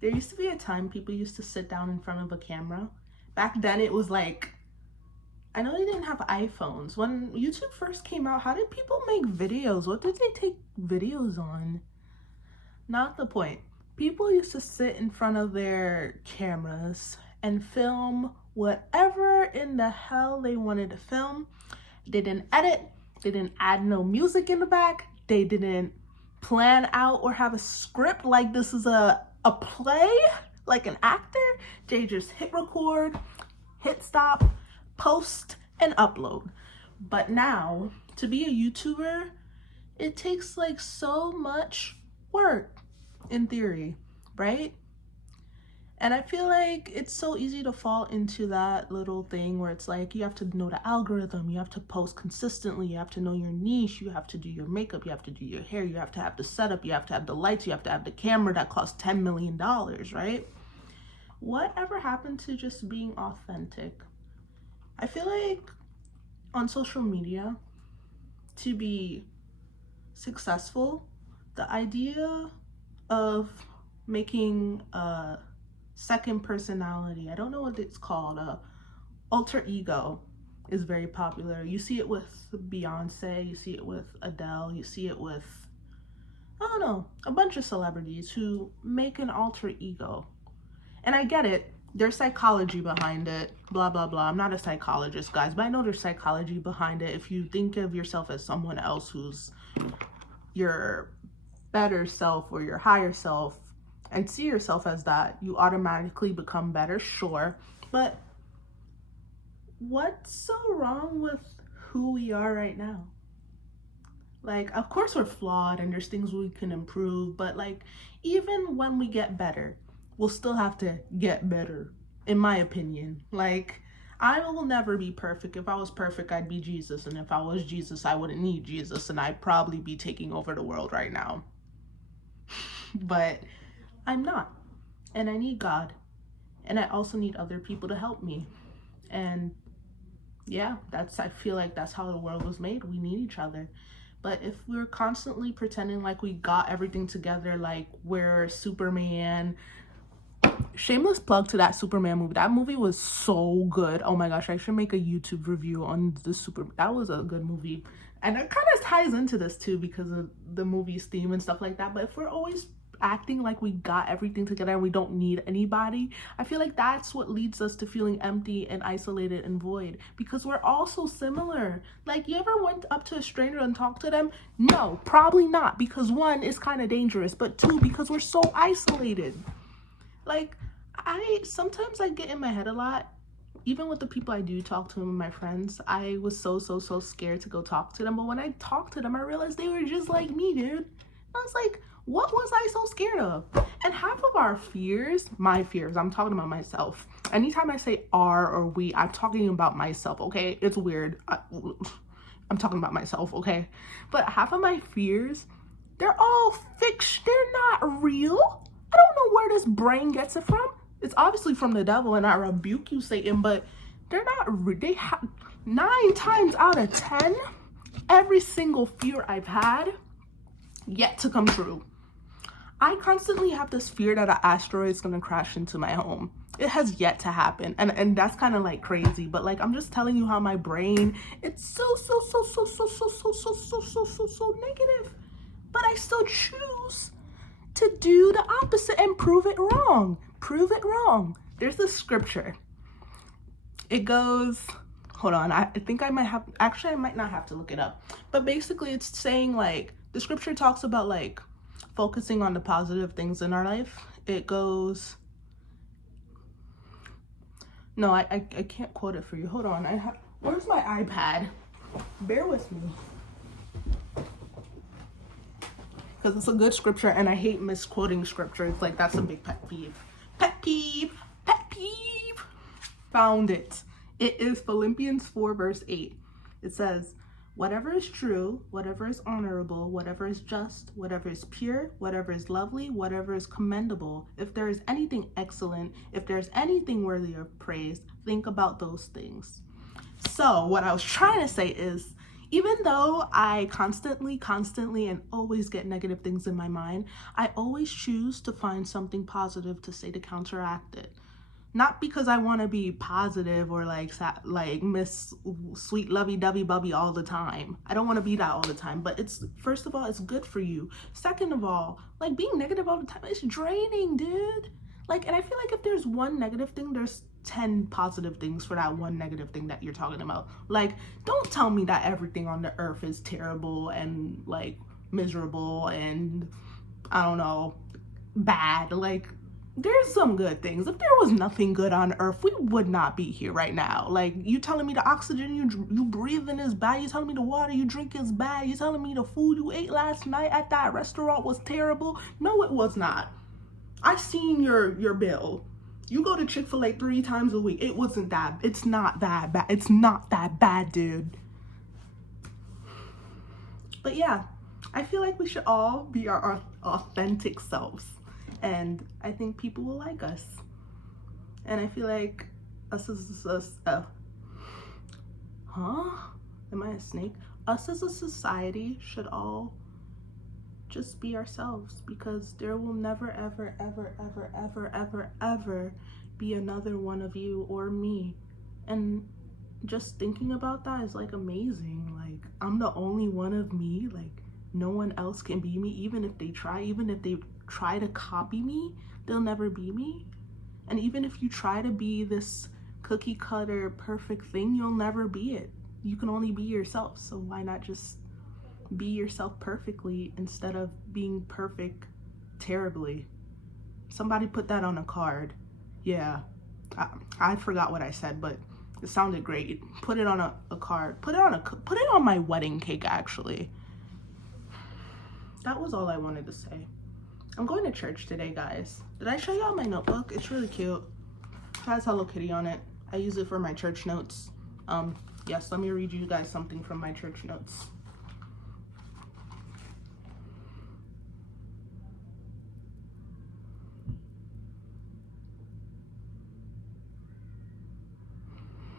There used to be a time people used to sit down in front of a camera. Back then it was like, I know they didn't have iPhones. When YouTube first came out, how did people make videos? What did they take videos on? Not the point. People used to sit in front of their cameras and film whatever in the hell they wanted to film. They didn't edit. They didn't add no music in the back. They didn't plan out or have a script like this is a play, like an actor. They just hit record, hit stop, post, and upload. But now, to be a YouTuber, it takes like so much work in theory, right? And I feel like it's so easy to fall into that little thing where it's like you have to know the algorithm, you have to post consistently, you have to know your niche, you have to do your makeup, you have to do your hair, you have to have the setup, you have to have the lights, you have to have the camera that costs $10 million, right? Whatever happened to just being authentic? I feel like on social media, to be successful, the idea of making a second personality, I don't know what it's called, alter ego, is very popular. You see it with Beyonce, you see it with Adele, you see it with, I don't know, a bunch of celebrities who make an alter ego. And I get it, there's psychology behind it, blah, blah, blah. I'm not a psychologist, guys, but I know there's psychology behind it. If you think of yourself as someone else who's your better self or your higher self, and see yourself as that, you automatically become better, sure. But what's so wrong with who we are right now? Like, of course we're flawed and there's things we can improve, but like, even when we get better, we'll still have to get better, in my opinion. Like, I will never be perfect. If I was perfect, I'd be Jesus. And if I was Jesus, I wouldn't need Jesus. And I'd probably be taking over the world right now. But I'm not. And I need God. And I also need other people to help me. And yeah, I feel like that's how the world was made. We need each other. But if we're constantly pretending like we got everything together, like we're Superman, shameless plug to that Superman movie. That movie was so good. Oh my gosh, I should make a YouTube review on that was a good movie. And it kind of ties into this too because of the movie's theme and stuff like that. But if we're always acting like we got everything together and we don't need anybody, I feel like that's what leads us to feeling empty and isolated and void, because we're all so similar. Like, you ever went up to a stranger and talked to them? No, probably not, because one, is kind of dangerous, but two, because we're so isolated. Like, sometimes I get in my head a lot. Even with the people I do talk to, my friends, I was so scared to go talk to them. But when I talked to them, I realized they were just like me, dude. I was like, what was I so scared of? And half of our fears, my fears, I'm talking about myself. Anytime I say our or we, I'm talking about myself, okay? It's weird. I'm talking about myself, okay? But half of my fears, they're all fiction. They're not real. I don't know where this brain gets it from. It's obviously from the devil, and I rebuke you, Satan, but they're not, 9 times out of 10, every single fear I've had yet to come true. I constantly have this fear that an asteroid is gonna crash into my home. It has yet to happen, and that's kind of like crazy, but like, I'm just telling you how my brain, it's so negative, but I still choose to do the opposite and prove it wrong. Prove it wrong. There's this scripture. It goes, hold on, I think I might have, actually I might not have to look it up, but basically it's saying, like, the scripture talks about like focusing on the positive things in our life. It goes, no, I can't quote it for you. Hold on, where's my iPad? Bear with me. Because it's a good scripture and I hate misquoting scripture. It's like, that's a big pet peeve. Pet peeve, pet peeve. Found it. It is Philippians 4 verse 8. It says, whatever is true, whatever is honorable, whatever is just, whatever is pure, whatever is lovely, whatever is commendable, if there is anything excellent, if there is anything worthy of praise, think about those things. So what I was trying to say is, Even though I constantly, and always get negative things in my mind, I always choose to find something positive to say to counteract it. Not because I want to be positive or like Miss Sweet Lovey Dovey Bubby all the time. I don't want to be that all the time, but it's, first of all, it's good for you. Second of all, like, being negative all the time, it's draining, dude. Like, and I feel like if there's one negative thing, there's 10 positive things for that one negative thing that you're talking about. Like, don't tell me that everything on the earth is terrible and like miserable and, I don't know, bad. Like, there's some good things. If there was nothing good on earth, we would not be here right now. Like, you telling me the oxygen you breathing is bad, you telling me the water you drink is bad, you telling me the food you ate last night at that restaurant was terrible? No, it was not. I seen your bill. You go to Chick-fil-A 3 times a week. It wasn't that. It's not that bad. It's not that bad, dude. But yeah, I feel like we should all be our authentic selves. And I think people will like us. And I feel like us as Am I a snake? Us as a society should all just be ourselves, because there will never, ever be another one of you or me. And just thinking about that is like amazing. Like, I'm the only one of me. Like, no one else can be me. Even if they try to copy me, they'll never be me. And even if you try to be this cookie cutter perfect thing, you'll never be it. You can only be yourself. So why not just be yourself perfectly instead of being perfect terribly? Somebody put that on a card. Yeah, I forgot what I said, but it sounded great. Put it on a card. Put it on my wedding cake, actually. That was all I wanted to say. I'm going to church today, guys. Did I show y'all my notebook? It's really cute. It has Hello Kitty on it. I use it for my church notes. Yes, let me read you guys something from my church notes.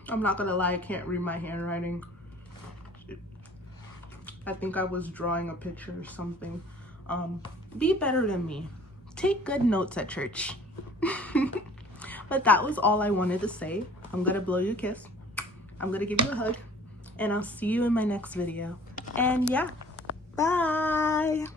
I'm not gonna lie, I can't read my handwriting. I think I was drawing a picture or something. Be better than me. Take good notes at church. But that was all I wanted to say. I'm gonna blow you a kiss. I'm gonna give you a hug. And I'll see you in my next video. And yeah, bye.